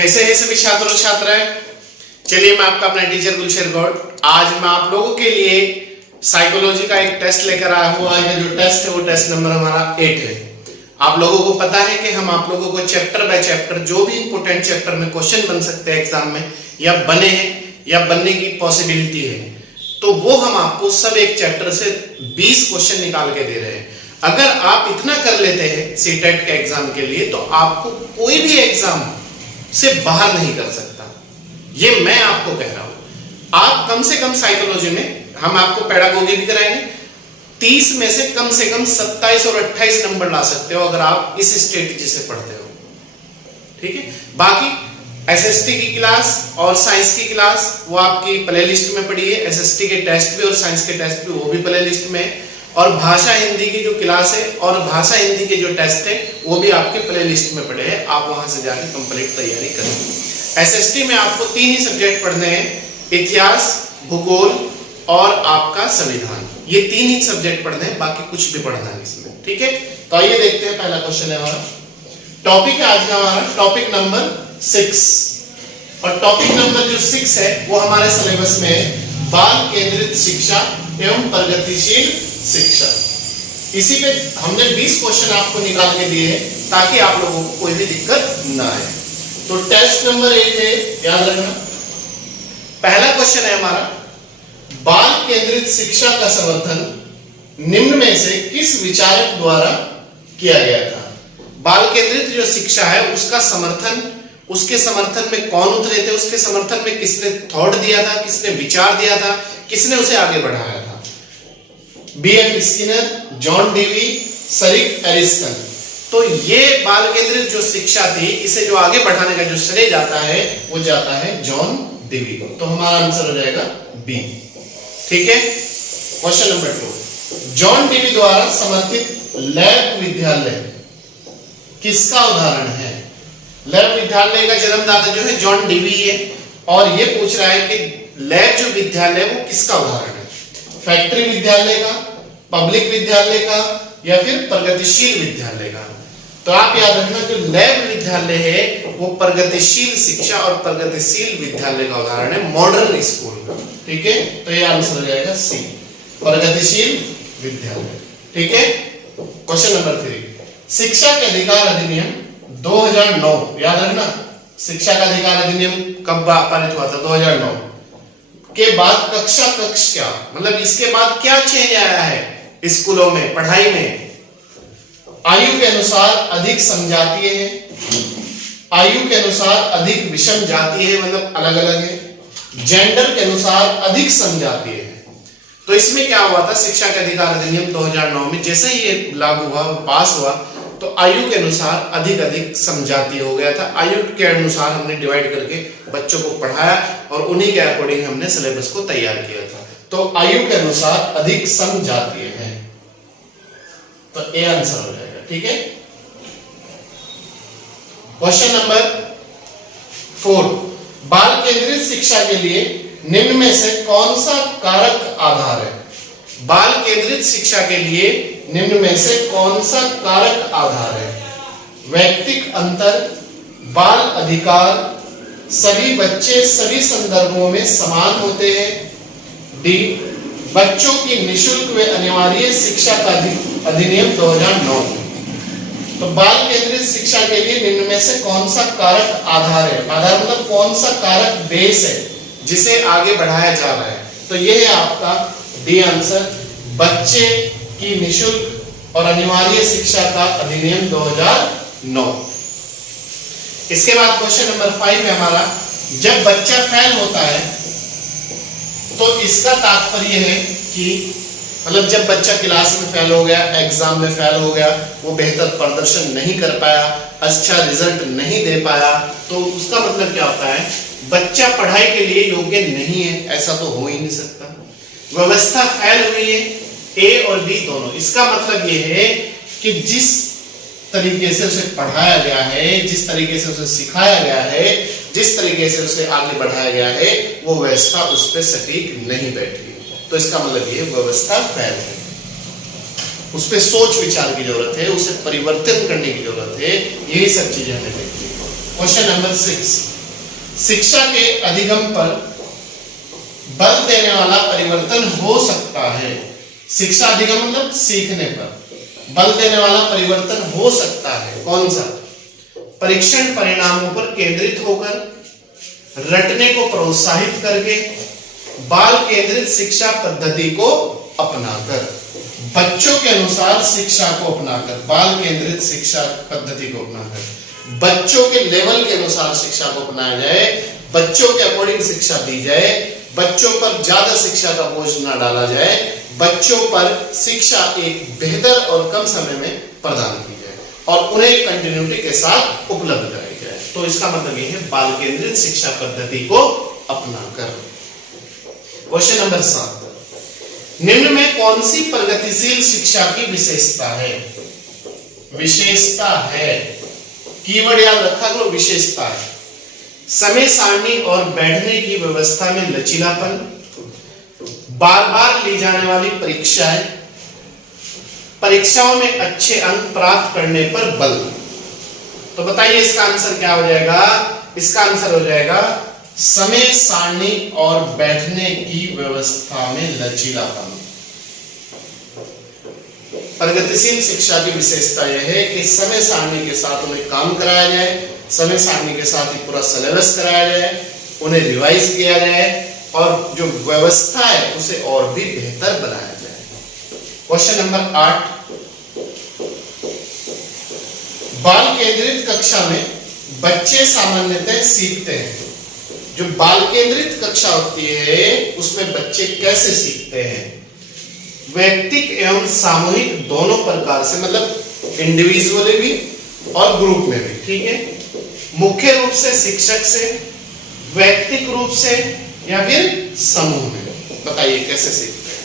कैसे हैं सभी छात्रों छात्राएं। चलिए मैं आपका अपना टीचर गुलशेर गौड़ आज मैं आप लोगों के लिए साइकोलॉजी का एक टेस्ट लेकर आया हूँ। आज का जो टेस्ट है वो टेस्ट नंबर हमारा 8 है। आप लोगों को पता है कि हम आप लोगों को चैप्टर बाय चैप्टर जो भी इंपोर्टेंट चैप्टर में क्वेश्चन बन सकते हैं एग्जाम में या बने हैं या बनने की पॉसिबिलिटी है, तो वो हम आपको सब एक चैप्टर से 20 क्वेश्चन निकाल के दे रहे हैं। अगर आप इतना कर लेते हैं सीटेट के एग्जाम के लिए तो आपको कोई भी एग्जाम से बाहर नहीं कर सकता। ये मैं आपको कह रहा हूं। आप कम से कम साइकोलॉजी में हम आपको पेडागोगी भी कराएंगे, 30 में से कम 27 और 28 नंबर ला सकते हो अगर आप इस स्ट्रेटेजी से पढ़ते हो। ठीक है, बाकी एसएसटी की क्लास और साइंस की क्लास वो आपकी प्ले लिस्ट में पड़ी है। एसएसटी के टेस्ट भी और साइंस के टेस्ट भी वो भी प्ले लिस्ट में है। और भाषा हिंदी की जो क्लास है और भाषा हिंदी के जो टेस्ट है वो भी आपके प्ले लिस्ट में पड़े हैं। आप वहां से जाके कंप्लीट तैयारी करें। एसएसटी में आपको 3 ही सब्जेक्ट पढ़ने हैं, इतिहास, भूगोल और आपका संविधान। ये 3 ही सब्जेक्ट पढ़ने हैं, बाकी कुछ भी पढ़ना है इसमें। ठीक है, तो आइए देखते हैं। पहला क्वेश्चन है हमारा, टॉपिक है आज का हमारा टॉपिक नंबर 6। और टॉपिक नंबर जो 6 है वो हमारे सिलेबस में है बाल केंद्रित शिक्षा एवं प्रगतिशील शिक्षा। इसी पे हमने 20 क्वेश्चन आपको निकाल के दिए हैं ताकि आप लोगों को कोई भी दिक्कत ना आए। तो टेस्ट नंबर 1 है, याद रखना। पहला क्वेश्चन है हमारा, बाल केंद्रित शिक्षा का समर्थन निम्न में से किस विचारक द्वारा किया गया था। बाल केंद्रित जो शिक्षा है उसका समर्थन, उसके समर्थन में कौन उतरे थे, उसके समर्थन में किसने थॉट दिया था, किसने विचार दिया था, किसने उसे आगे बढ़ाया था। बीएफ स्किनर, जॉन डीवी, सरिक एरिस्टन। तो ये बाल केंद्रित जो शिक्षा थी इसे जो आगे बढ़ाने का जो श्रेय जाता है वो जाता है जॉन डीवी को। तो हमारा आंसर हो जाएगा बी। ठीक है, क्वेश्चन नंबर 2, जॉन डीवी द्वारा समर्थित लैब विद्यालय किसका उदाहरण है। लैब विद्यालय का जन्मदाता जो है जॉन डीवी है और ये पूछ रहा है कि लैब जो विद्यालय वो किसका उदाहरण है। फैक्ट्री विद्यालय का, पब्लिक विद्यालय का या फिर प्रगतिशील विद्यालय का। तो आप याद रखना जो लैब विद्यालय है वो प्रगतिशील शिक्षा और प्रगतिशील विद्यालय का उदाहरण है, मॉडर्न स्कूल का। ठीक है, तो ये आंसर हो जाएगा सी, प्रगतिशील विद्यालय। ठीक है, क्वेश्चन नंबर 3, शिक्षा के अधिकार अधिनियम 2009, याद रखना शिक्षा का अधिकार अधिनियम कब पारित हुआ था, 2009 के बाद कक्षा कक्ष क्या, मतलब इसके बाद क्या चेंज आया है स्कूलों में, पढ़ाई में। आयु के अनुसार अधिक समजातीय है, आयु के अनुसार अधिक विषम जातीय है, मतलब अलग अलग है। जेंडर के अनुसार अधिक समजातीय है। तो इसमें क्या हुआ था, शिक्षा के अधिकार अधिनियम 2009 में जैसे ही ये लागू हुआ, पास हुआ, तो आयु के अनुसार अधिक समजातीय हो गया था। आयु के अनुसार हमने डिवाइड करके बच्चों को पढ़ाया और उन्हीं के अकॉर्डिंग हमने सिलेबस को तैयार किया था। तो आयु के अनुसार अधिक समजातीय है, तो ए आंसर हो जाएगा। ठीक है, क्वेश्चन नंबर 4, बाल केंद्रित शिक्षा के लिए निम्न में से कौन सा कारक आधार है। बाल केंद्रित शिक्षा के लिए निम्न में से कौन सा कारक आधार है। वैयक्तिक अंतर, बाल अधिकार, सभी बच्चे सभी संदर्भों में समान होते हैं। डी, बच्चों की निशुल्क व अनिवार्य शिक्षा का अधिनियम 2009। तो बाल केंद्रित शिक्षा के लिए निम्न में से कौन सा कारक आधार है। आधार मतलब कौन सा कारक बेस है जिसे आगे बढ़ाया जा रहा है। तो यह है आपका डी आंसर, बच्चे की निशुल्क और अनिवार्य शिक्षा का अधिनियम 2009। इसके बाद क्वेश्चन नंबर 5 है हमारा, जब बच्चा फेल होता है तो इसका तात्पर्य है कि मतलब जब बच्चा क्लास में फेल हो गया, एग्जाम में फेल हो गया, वो बेहतर प्रदर्शन नहीं कर पाया, अच्छा रिजल्ट नहीं दे पाया, तो उसका मतलब क्या होता है, बच्चा पढ़ाई के लिए योग्य नहीं है। ऐसा तो हो ही नहीं सकता। व्यवस्था फेल हुई है, ए और बी दोनों। इसका मतलब ये है कि जिस तरीके से उसे पढ़ाया गया है, जिस तरीके से उसे सिखाया गया है, जिस तरीके से उसे आगे बढ़ाया गया है, वो व्यवस्था उस पर सटीक नहीं बैठी। तो इसका मतलब ये व्यवस्था फेल है, उस पर सोच विचार की जरूरत है, उसे परिवर्तन करने की जरूरत है। यही सब चीजें हमें देखनी है। क्वेश्चन नंबर 6, शिक्षा के अधिगम पर बल देने वाला परिवर्तन हो सकता है। शिक्षा अधिगम मतलब सीखने पर बल देने वाला परिवर्तन हो सकता है। कौन सा? परीक्षण परिणामों पर केंद्रित होकर, रटने को प्रोत्साहित करके, बाल केंद्रित शिक्षा पद्धति को अपनाकर। बच्चों के अनुसार शिक्षा को अपनाकर, बाल केंद्रित शिक्षा पद्धति को अपनाकर, बच्चों के लेवल के अनुसार शिक्षा को अपनाया जाए, बच्चों के अकॉर्डिंग शिक्षा दी जाए, बच्चों पर ज्यादा शिक्षा का बोझ न डाला जाए, बच्चों पर शिक्षा एक बेहतर और कम समय में प्रदान की जाए और उन्हें कंटिन्यूटी के साथ उपलब्ध कराई जाए। तो इसका मतलब ये है बाल केंद्रित शिक्षा पद्धति को अपनाकर। क्वेश्चन नंबर 7, निम्न में कौन सी प्रगतिशील शिक्षा की विशेषता है? विशेषता है, कीवर्ड याद रखा करो, विशेषता है। समय सारणी और बैठने की व्यवस्था में लचीलापन, बार बार ली जाने वाली परीक्षाएं, परीक्षाओं में अच्छे अंक प्राप्त करने पर बल। तो बताइए इसका आंसर क्या हो जाएगा? इसका आंसर हो जाएगा समय सारणी और बैठने की व्यवस्था में लचीलापन। प्रगतिशील शिक्षा की विशेषता यह है कि समय सारणी के साथ उन्हें काम कराया जाए, समय सारणी के साथ ही पूरा सिलेबस कराया जाए, उन्हें रिवाइज किया जाए और जो व्यवस्था है उसे और भी बेहतर बनाया जाए। क्वेश्चन नंबर 8, बाल केंद्रित कक्षा में बच्चे सामान्यतः सीखते हैं। जो बाल केंद्रित कक्षा होती है उसमें बच्चे कैसे सीखते हैं? व्यक्तिक एवं सामूहिक दोनों प्रकार से, मतलब इंडिविजुअली भी और ग्रुप में भी, ठीक है। मुख्य रूप से शिक्षक से, व्यक्तिक रूप से या फिर समूह में। बताइए कैसे सीखते हैं?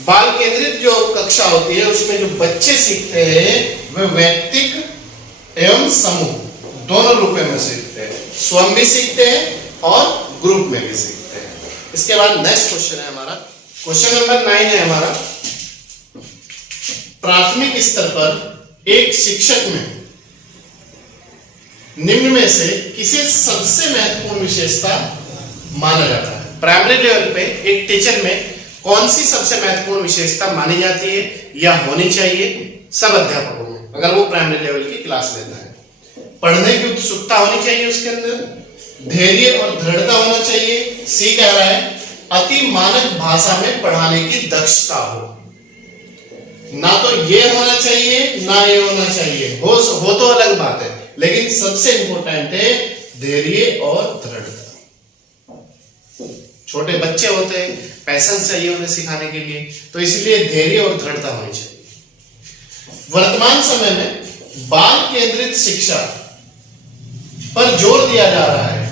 बाल केंद्रित जो कक्षा होती है उसमें जो बच्चे सीखते हैं वे व्यक्तिक एवं समूह दोनों रूपों में सीखते हैं। स्वयं भी सीखते हैं और ग्रुप में भी सीखते हैं। इसके बाद नेक्स्ट क्वेश्चन है हमारा, क्वेश्चन नंबर 9 है हमारा, प्राथमिक स्तर पर एक शिक्षक में निम्न में से किसे सबसे महत्वपूर्ण विशेषता माना जाता है? प्राइमरी लेवल पे एक टीचर में कौन सी सबसे महत्वपूर्ण विशेषता मानी जाती है या होनी चाहिए सब अध्यापकों में, अगर वो प्राइमरी लेवल की क्लास लेता है? पढ़ने की उत्सुकता होनी चाहिए उसके अंदर, धैर्य और दृढ़ता होना चाहिए, सी कह रहा है अति मानक भाषा में पढ़ाने की दक्षता हो। ना तो ये होना चाहिए ना ये होना चाहिए, हो तो अलग बात है, लेकिन सबसे इंपॉर्टेंट है धैर्य और दृढ़ता। छोटे बच्चे होते हैं, पैशन चाहिए उन्हें सिखाने के लिए, तो इसलिए धैर्य और दृढ़ता होनी चाहिए। वर्तमान समय में बाल केंद्रित शिक्षा पर जोर दिया जा रहा है।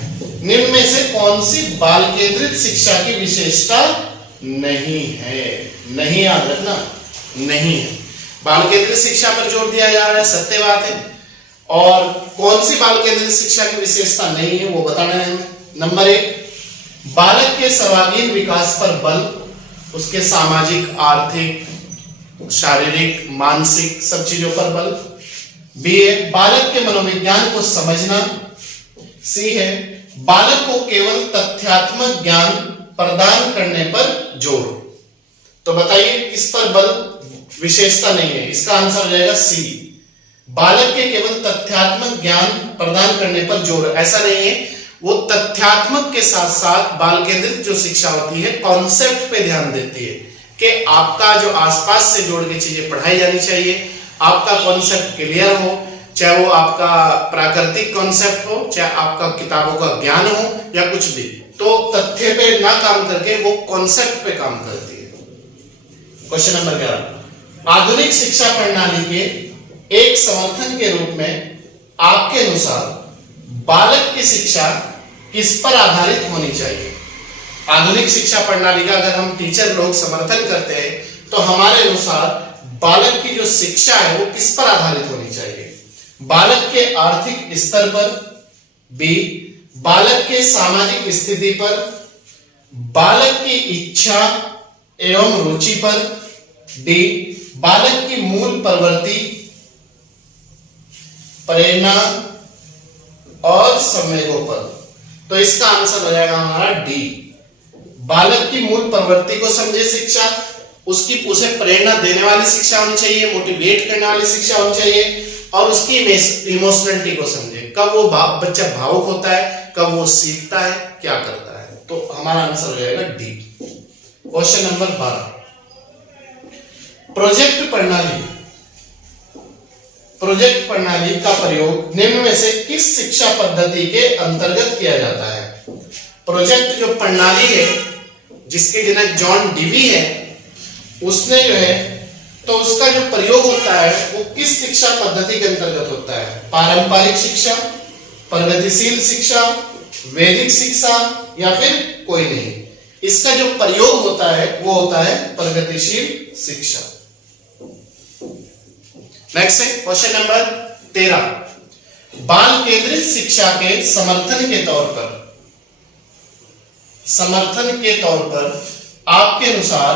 निम्न में से कौन सी बाल केंद्रित शिक्षा की विशेषता नहीं है? नहीं, याद रखना, नहीं है। बाल केंद्रित शिक्षा पर जोर दिया जा रहा है, सत्य बात है। और कौन सी बाल केंद्रित शिक्षा की विशेषता नहीं है वो बताना है हमें। नंबर 1, बालक के सर्वांगीण विकास पर बल, उसके सामाजिक, आर्थिक, शारीरिक, मानसिक सब चीजों पर बल। बी है बालक के मनोविज्ञान को समझना। सी है बालक को केवल तथ्यात्मक ज्ञान प्रदान करने पर जोर। तो बताइए किस पर बल विशेषता नहीं है? इसका आंसर हो जाएगा सी, बालक के केवल तथ्यात्मक ज्ञान प्रदान करने पर जोर। ऐसा नहीं है, वो तथ्यात्मक के साथ साथ बाल केंद्रित जो शिक्षा होती है कॉन्सेप्ट पे ध्यान देती है कि आपका जो आसपास से जोड़ के चीजें पढ़ाई जानी चाहिए, आपका कॉन्सेप्ट क्लियर हो, चाहे वो आपका प्राकृतिक कॉन्सेप्ट हो, चाहे आपका किताबों का ज्ञान हो या कुछ भी, तो तथ्य पे ना काम करके वो कॉन्सेप्ट पे काम करती है। क्वेश्चन नंबर 11, आधुनिक शिक्षा प्रणाली के एक समर्थन के रूप में आपके अनुसार बालक की शिक्षा किस पर आधारित होनी चाहिए? आधुनिक शिक्षा प्रणाली का अगर हम टीचर लोग समर्थन करते हैं तो हमारे अनुसार बालक की जो शिक्षा है वो किस पर आधारित होनी चाहिए? बालक के आर्थिक स्तर पर, बी बालक के सामाजिक स्थिति पर, बालक की इच्छा एवं रुचि पर, डी बालक की मूल प्रवृत्ति, प्रेरणा, और संवेगों पर। तो इसका आंसर हो जाएगा हमारा डी। बालक की मूल प्रवृत्ति को समझे शिक्षा, उसकी उसे प्रेरणा देने वाली शिक्षा होनी चाहिए, मोटिवेट करने वाली शिक्षा होनी चाहिए, और उसकी इमोशनलिटी को समझे, कब वो बच्चा भावुक होता है, कब वो सीखता है, क्या करता है। तो हमारा आंसर हो जाएगा डी। क्वेश्चन नंबर 12, प्रोजेक्ट प्रणाली का प्रयोग निम्न में से किस शिक्षा पद्धति के अंतर्गत किया जाता है। प्रोजेक्ट जो प्रणाली है जिसके जनक जॉन डीवी है, उसने जो है तो उसका जो प्रयोग होता है वो किस शिक्षा पद्धति के अंतर्गत होता है। पारंपरिक शिक्षा, प्रगतिशील शिक्षा, वैदिक शिक्षा, या फिर कोई नहीं। इसका जो प्रयोग होता है वो होता है प्रगतिशील शिक्षा। नेक्स्ट है क्वेश्चन नंबर 13, बाल केंद्रित शिक्षा के समर्थन के तौर पर आपके अनुसार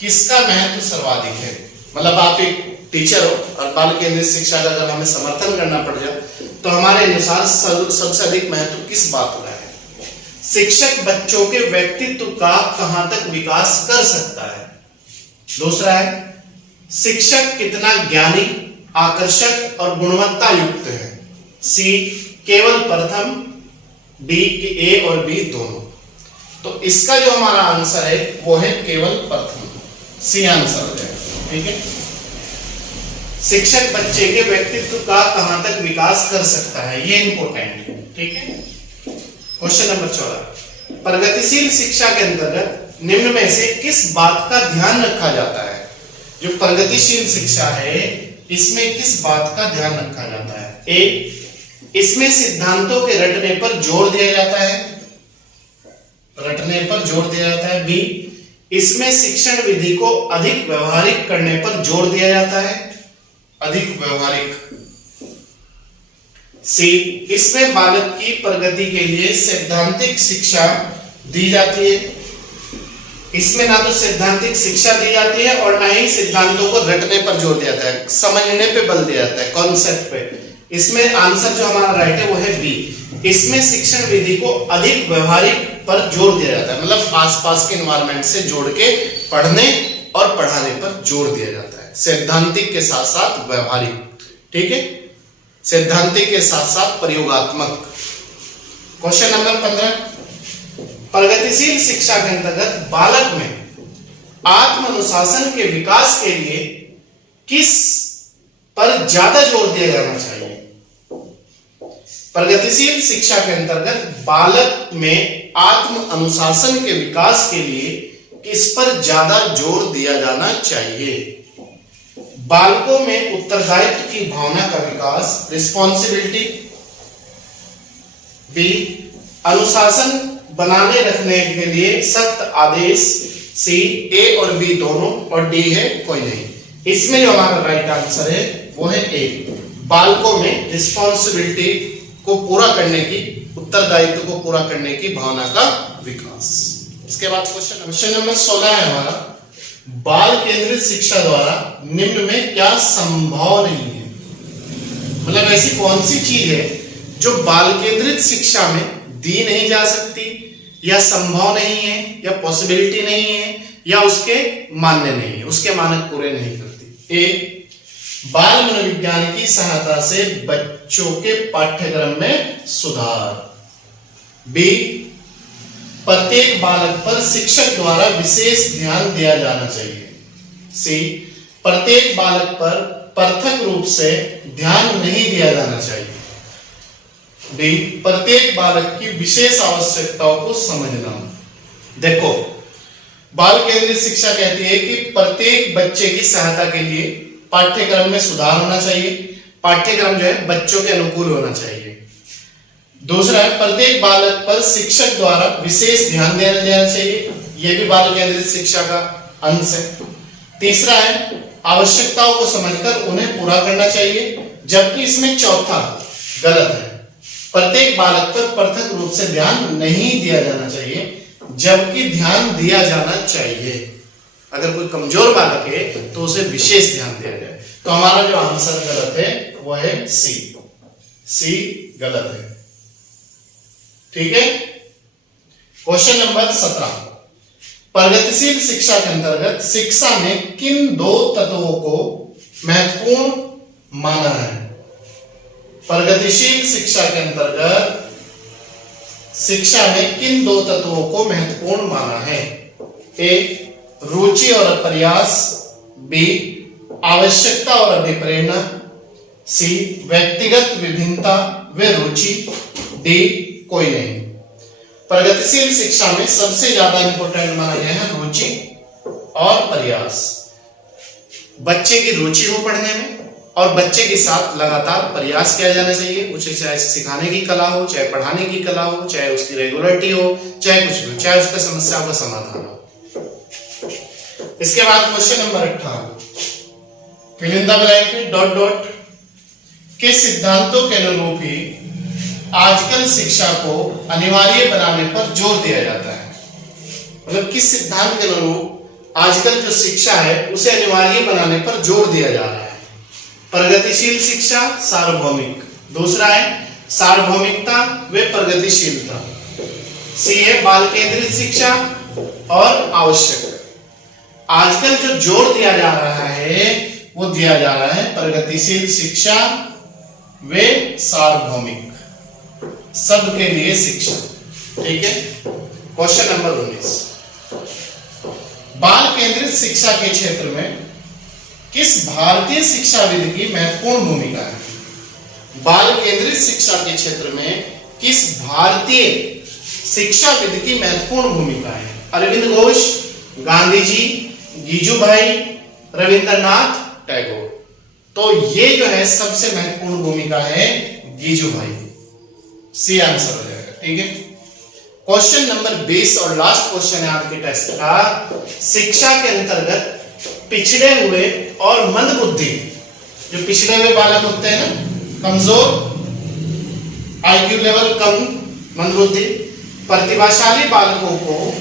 किसका महत्व सर्वाधिक है। मतलब आप एक टीचर हो और बाल केंद्रित शिक्षा का अगर हमें समर्थन करना पड़ जाए तो हमारे अनुसार सबसे अधिक महत्व किस बात का है। शिक्षक बच्चों के व्यक्तित्व का कहां तक विकास कर सकता है। दूसरा है शिक्षक कितना ज्ञानी, आकर्षक और गुणवत्ता युक्त है। सी केवल प्रथम, डी ए और बी दोनों। तो इसका जो हमारा आंसर है वो है केवल प्रथम, सी आंसर हो जाएगा। ठीक है, शिक्षक बच्चे के व्यक्तित्व का कहां तक विकास कर सकता है, ये इंपॉर्टेंट है। ठीक है, क्वेश्चन नंबर 14, प्रगतिशील शिक्षा के अंतर्गत निम्न में से किस बात का ध्यान रखा जाता है। जो प्रगतिशील शिक्षा है इसमें किस बात का ध्यान रखा जाता है। ए, इसमें सिद्धांतों के रटने पर जोर दिया जाता है। बी, इसमें शिक्षण विधि को अधिक व्यवहारिक करने पर जोर दिया जाता है, अधिक व्यवहारिक। सी, इसमें बालक की प्रगति के लिए सैद्धांतिक शिक्षा दी जाती है। इसमें ना तो सैद्धांतिक शिक्षा दी जाती है और ना ही सिद्धांतों को रटने पर जोर दिया जाता है, समझने पे बल दिया जाता है, कॉन्सेप्ट पे। इसमें आंसर जो हमारा राइट है वो है बी, इसमें शिक्षण विधि को अधिक व्यवहारिक पर जोर दिया जाता है। मतलब आसपास के एनवायरनमेंट से जोड़ के पढ़ने और पढ़ाने पर जोर दिया जाता है, सैद्धांतिक के साथ साथ व्यवहारिक। ठीक है, सैद्धांतिक के साथ साथ प्रयोगात्मक। क्वेश्चन नंबर 15, प्रगतिशील शिक्षा के अंतर्गत बालक में आत्म अनुशासन के विकास के लिए किस पर ज्यादा जोर दिया जाना चाहिए। प्रगतिशील शिक्षा के अंतर्गत बालक में आत्म अनुशासन के विकास के लिए किस पर ज्यादा जोर दिया जाना चाहिए। बालकों में उत्तरदायित्व की भावना का विकास, रिस्पॉन्सिबिलिटी। बी, अनुशासन बनाने रखने के लिए सख्त आदेश। सी, ए और बी दोनों, और डी है कोई नहीं। इसमें जो हमारा राइट आंसर है वो है ए, बालकों में रिस्पॉन्सिबिलिटी को पूरा करने की, उत्तरदायित्व को पूरा करने की भावना का विकास। इसके बाद क्वेश्चन नंबर 16 है हमारा, बाल केंद्रित शिक्षा द्वारा निम्न में क्या संभव नहीं है। मतलब ऐसी कौन सी चीज है जो बाल केंद्रित शिक्षा में दी नहीं जा सकती, या संभव नहीं है, या पॉसिबिलिटी नहीं है, या उसके मान्य नहीं है, उसके मानक पूरे नहीं करती। ए, बाल मनोविज्ञान की सहायता से बच्चों के पाठ्यक्रम में सुधार। बी, प्रत्येक बालक पर शिक्षक द्वारा विशेष ध्यान दिया जाना चाहिए। सी, प्रत्येक बालक पर पृथक रूप से ध्यान नहीं दिया जाना चाहिए। डी, प्रत्येक बालक की विशेष आवश्यकताओं को समझना। देखो, बाल केंद्रित शिक्षा कहती है कि प्रत्येक बच्चे की सहायता के लिए पाठ्यक्रम में सुधार होना चाहिए, पाठ्यक्रम जो है बच्चों के अनुकूल होना चाहिए। दूसरा है प्रत्येक बालक पर शिक्षक द्वारा विशेष ध्यान दिया जाना चाहिए, यह भी बाल केंद्रित शिक्षा का अंश है। तीसरा है आवश्यकताओं को समझकर उन्हें पूरा करना चाहिए, जबकि इसमें चौथा गलत है, प्रत्येक बालक पर पृथक रूप से ध्यान नहीं दिया जाना चाहिए, जबकि ध्यान दिया जाना चाहिए। अगर कोई कमजोर बालक है तो उसे विशेष ध्यान दिया जाए। तो हमारा जो आंसर गलत है वो है सी, सी गलत है। ठीक है। क्वेश्चन नंबर 17, प्रगतिशील शिक्षा के अंतर्गत शिक्षा में किन दो तत्वों को महत्वपूर्ण माना है? प्रगतिशील शिक्षा के अंतर्गत शिक्षा में किन दो तत्वों को महत्वपूर्ण माना है? ए, रुचि और प्रयास, बी, आवश्यकता और अभिप्रेरणा, सी, व्यक्तिगत विभिन्नता व रुचि, डी, कोई नहीं। प्रगतिशील शिक्षा में सबसे ज्यादा इंपॉर्टेंट माना गया है रुचि और प्रयास। बच्चे की रुचि हो पढ़ने में और बच्चे के साथ लगातार प्रयास किया जाना चाहिए। उसे चाहे सिखाने की कला हो, चाहे पढ़ाने की कला हो, चाहे उसकी रेगुलरिटी हो, चाहे कुछ भी, चाहे उसका समस्या का समाधान हो। इसके बाद question number 18, fill in the blank dot dot के सिद्धांतों के अनुरूप ही आजकल शिक्षा को अनिवार्य बनाने पर जोर दिया जाता है। मतलब किस सिद्धांत के अनुरूप आजकल जो शिक्षा है उसे अनिवार्य बनाने पर जोर दिया जा रहा है? प्रगतिशील शिक्षा, सार्वभौमिक। दूसरा है सार्वभौमिकता व प्रगतिशीलता। सी है बाल केंद्रित शिक्षा और आवश्यक। आजकल जो जोर दिया जा रहा है वो दिया जा रहा है प्रगतिशील शिक्षा व सार्वभौमिक, सबके लिए शिक्षा। ठीक है। क्वेश्चन नंबर 19, बाल केंद्रित शिक्षा के क्षेत्र में किस भारतीय शिक्षाविद की महत्वपूर्ण भूमिका है? बाल केंद्रित शिक्षा के क्षेत्र में किस भारतीय शिक्षाविद की महत्वपूर्ण भूमिका है? अरविंद घोष, गांधी जी, गीजूभाई, रविंद्रनाथ टैगोर। तो ये जो है सबसे महत्वपूर्ण भूमिका है गीजूभाई। सी आंसर हो जाएगा। ठीक है। क्वेश्चन नंबर 20 और लास्ट क्वेश्चन है आज के टेस्ट का, शिक्षा के अंतर्गत पिछड़े हुए और मंदबुद्धि, जो पिछड़े हुए बालक होते हैं ना, कमजोर, आईक्यू लेवल कम, मंदबुद्धि, प्रतिभाशाली बालकों को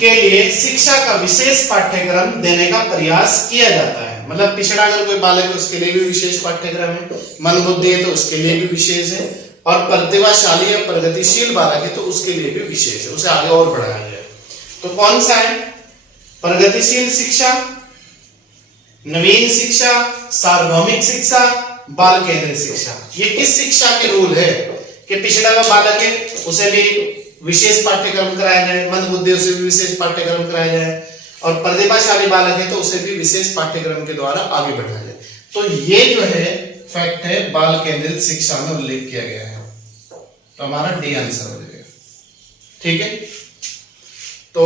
के लिए शिक्षा का विशेष पाठ्यक्रम देने का प्रयास किया जाता है। मतलब पिछड़ा अगर कोई बालक है उसके लिए भी विशेष पाठ्यक्रम है, मंदबुद्धि है तो उसके लिए भी विशेष है, और प्रतिभाशाली या प्रगतिशील बालक है तो उसके लिए भी विशेष है, उसे आगे और बढ़ाया जाए। तो कौन सा है? प्रगतिशील शिक्षा, नवीन शिक्षा, सार्वभौमिक शिक्षा, बाल केंद्रित शिक्षा। ये किस शिक्षा के रूल है कि पिछड़ा हुआ बालक है उसे भी विशेष पाठ्यक्रम कराया जाए, मंदबुद्धि उसे भी विशेष पाठ्यक्रम कराया जाए, और प्रतिभाशाली बालक है तो उसे भी विशेष पाठ्यक्रम के द्वारा आगे बढ़ाया जाए। तो ये जो है फैक्ट है बाल केंद्रित शिक्षा में उल्लेख किया गया है। तो हमारा डी आंसर हो जाएगा। ठीक है। तो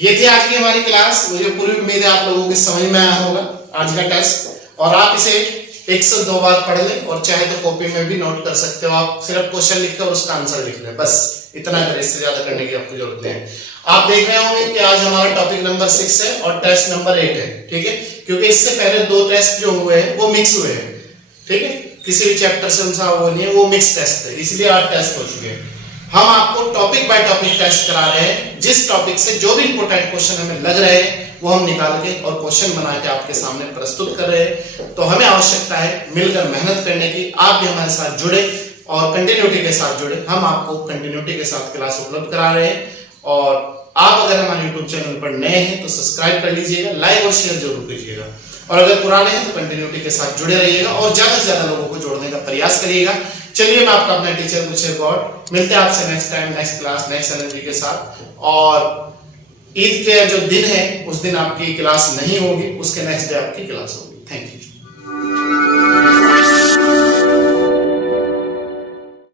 ये थी आज की हमारी क्लास। मुझे पूरी उम्मीद है आप लोगों के समझ में आया होगा आज का टेस्ट, और आप इसे 102 बार पढ़ लें, और चाहे तो कॉपी में भी नोट कर सकते हो। आप सिर्फ क्वेश्चन लिख कर उसका आंसर लिख लें, बस इतना करें, इससे ज्यादा करने की आपको जरूरत नहीं है। आप देख रहे होंगे कि आज हमारा टॉपिक नंबर 6 है और टेस्ट नंबर 8 है। ठीक है। क्योंकि इससे पहले 2 टेस्ट जो हुए हैं वो मिक्स हुए हैं। ठीक है। किसी भी चैप्टर से उनसा वो नहीं है, वो मिक्स टेस्ट है, इसलिए 8 टेस्ट हो चुके हैं। हम आपको टॉपिक बाय टॉपिक टेस्ट करा रहे हैं। जिस टॉपिक से जो भी इंपोर्टेंट क्वेश्चन हमें लग रहे हैं वो हम निकाल के और क्वेश्चन बना के आपके सामने प्रस्तुत कर रहे हैं। तो हमें आवश्यकता है मिलकर मेहनत करने की। आप भी हमारे साथ जुड़े और कंटिन्यूटी के साथ जुड़े। हम आपको कंटिन्यूटी के साथ क्लास उपलब्ध करा रहे हैं, और आप अगर हमारे YouTube चैनल पर नए हैं तो सब्सक्राइब कर लीजिएगा, लाइक और शेयर जरूर कीजिएगा, और अगर पुराने हैं तो कंटिन्यूटी के साथ जुड़े रहिएगा और ज्यादा से ज्यादा लोगों को जोड़ने का प्रयास करिएगा। चलिए, मैं आपका अपना टीचर गुलशेर गौड़, मिलते हैं आपसे next time, next class, next energy के साथ। और ईद के जो दिन है उस दिन आपकी क्लास नहीं होगी, उसके नेक्स्ट डे आपकी क्लास होगी। Thank you.